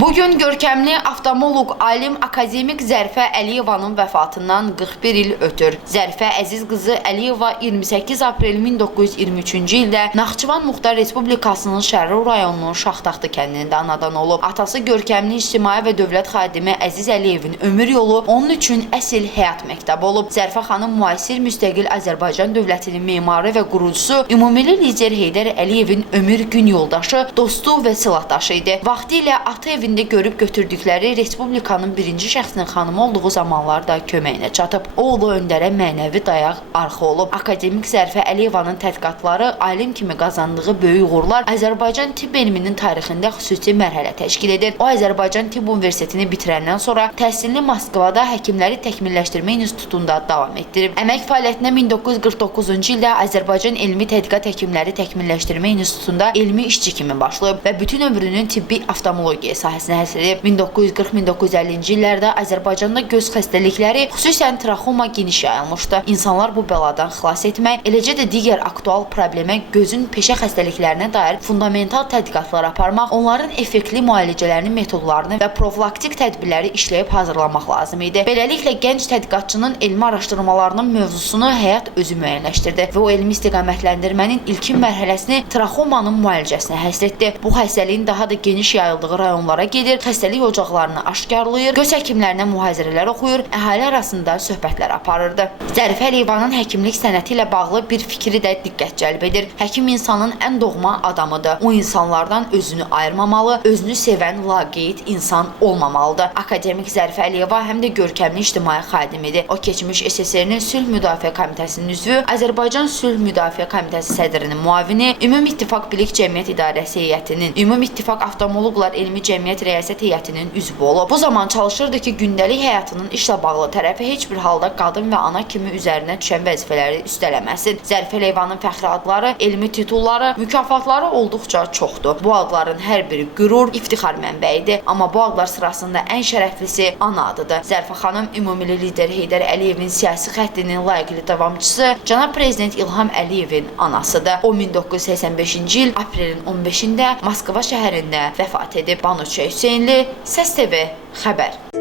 Bugün görkəmli oftalmoloq, alim akademik Zərifə Əliyevanın vəfatından 41 il ötür. Zərifə Əziz qızı Əliyeva 28 aprel 1923-cü ildə Naxçıvan Muxtar Respublikasının Şərur rayonunun Şaxtaxtı kəndində anadan olub. Atası görkəmli ictimai və dövlət xadimi Əziz Əliyevin ömür yolu onun üçün əsl həyat məktəbi olub. Zərifə xanım müasir müstəqil Azərbaycan dövlətinin memarı və qurucusu, ümumilli lider Heydər Əliyevin ömür gün yoldaşı, dostu və silahdaşı idi. Vaxtilə atı evində görüb götürdükləri Respublikanın birinci şəxsinin xanımı olduğu zamanlarda köməyinə çatıb. Oğlu Öndərə mənəvi dayaq arxa olub. Akademik Zərifə Əliyevanın tədqiqatları, alim kimi qazandığı böyük uğurlar Azərbaycan tibb elminin tarixində xüsusi mərhələ təşkil edir. O, Azərbaycan Tibb Universitetini bitirəndən sonra təhsilini Moskvada Həkimləri Təkmilləşdirmə İnstitutunda davam etdirib. Əmək fəaliyyətinə 1949-cu ildə Azərbaycan Elmi Tədqiqat Həkimləri Təkmilləşdirmə İnstitutunda elmi işçi kimi başlayıb və bütün ömrünün tibbi oftalmologiya sahəsinə həsr edib. 1940-1950-ci illərdə Azərbaycanda göz xəstəlikləri, xüsusən traxoma geniş yayılmışdı. İnsanlar bu bəladan xilas etmək, eləcə də digər aktual problemə, gözün peşə xəstəliklərinə dair fundamental tədqiqatlar aparmaq, onların effektli müalicələrini, metodlarını və profilaktik tədbirləri işləyib hazırlamaq lazım idi. Beləliklə, gənc tədqiqatçının elmi araşdırmalarının mövzusunu həyat özü müəyyənləşdirdi və o elmi istiqamətləndirmənin ilkin mərhələsini traxomanın müalicəsinə həsr etdi. Bu xəstəliyin daha da geniş yayıldığı rayonlara gedir, xəstəlik ocaqlarını aşkarlayır, göz həkimlərinə mühazirələr oxuyur, əhali arasında söhbətlər aparırdı. Zərifə Əliyevanın həkimlik sənəti ilə bağlı bir fikri də diqqət cəlb edir. Həkim insanın ən doğma adamıdır. O, insanlardan özünü ayırmamalı, özünü sevən, laqeyd insan olmamalıdır. Akademik Zərifə Əliyeva həm də görkəmli ictimai xadimidir. O, keçmiş SSR-nin Sülh Müdafiə Komitəsinin üzvü, Azərbaycan Sülh Müdafiə Komitəsi sədrinin müavini, Ümumi İttifaq Bilik Cəmiyyət İdarəsi heyətinin, Ümumi İttifaq Oftalmoloqlar Elmi Cəmiyyət Rəyasət heyətinin üzvü olub. Bu zaman çalışırdı ki, gündəlik həyatının işlə bağlı tərəfi heç bir halda qadın və ana kimi üzərinə düşən vəzifələri üstələməsin. Zərifə Əliyevanın fəxri adları, elmi titulları, mükafatları olduqca çoxdur. Bu adların hər biri qürur, iftixar mənbəyidir. Amma bu adlar sırasında ən şərəflisi ana adıdır. Zərifə xanım ümumilli lider Heydər Əliyevin siyasi xəttinin layiqli davamçısı, cənab prezident İlham Əliyevin anasıdır. O, 1985-ci il aprelin 15-də Moskva şəhərində vəfat edib. Banuçə Hüseynli, Səs TV xəbər.